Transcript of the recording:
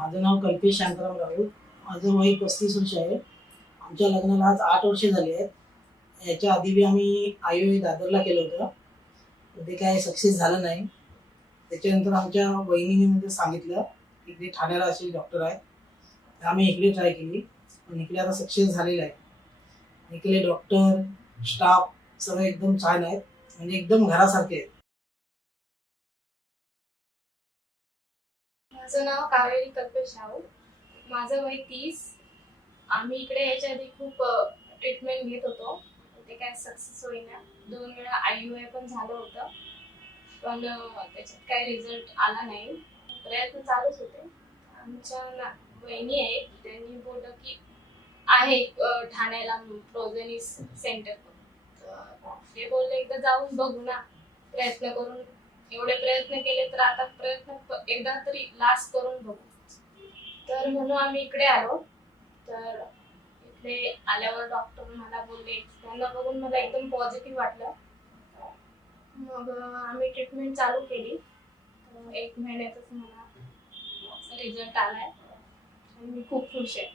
माझं नाव कल्पेश शांताराम राऊत. माझं वय पस्तीस वर्ष आहे. आमच्या लग्नाला आज आठ वर्षे झाली आहेत. याच्या आधी बी आम्ही आय दादरला केलं होतं. ते काय सक्सेस झालं नाही. त्याच्यानंतर आमच्या वहिनीने म्हणजे सांगितलं इकडे ठाण्याला असे डॉक्टर आहेत. तर आम्ही इकडे ट्राय केली. पण इकडे आता सक्सेस झालेलं आहे. इकडे डॉक्टर स्टाफ सगळे एकदम छान आहेत. म्हणजे एकदम घरासारखे आहेत. माझं नाव कावेरी कल्पेश शाहू माझं वय तीस. आम्ही इकडे याच्या आधी खूप ट्रीटमेंट घेत होतो. ते काय सक्सेस होईना. दोन वेळा आय यू आय पण झालं होतं. पण त्याच्यात काही रिझल्ट आला नाही. प्रयत्न चालूच होते. आमच्या ना वहिनी आहेत त्यांनी बोललं की आहे ठाण्याला प्रोजेनिस सेंटर तर ते बोलले एकदा जाऊन बघू ना. प्रयत्न करून एवढे प्रयत्न केले तर आता प्रयत्न एकदा तरी लास्ट करून बघू. तर म्हणून आम्ही इकडे आलो. तर इकडे आल्यावर डॉक्टर मला बोलले त्यांना बघून मला एकदम पॉझिटिव्ह वाटलं. मग आम्ही ट्रीटमेंट चालू केली. तर एक महिन्यातच मला रिझल्ट आलाय. मी खूप खुश आहे.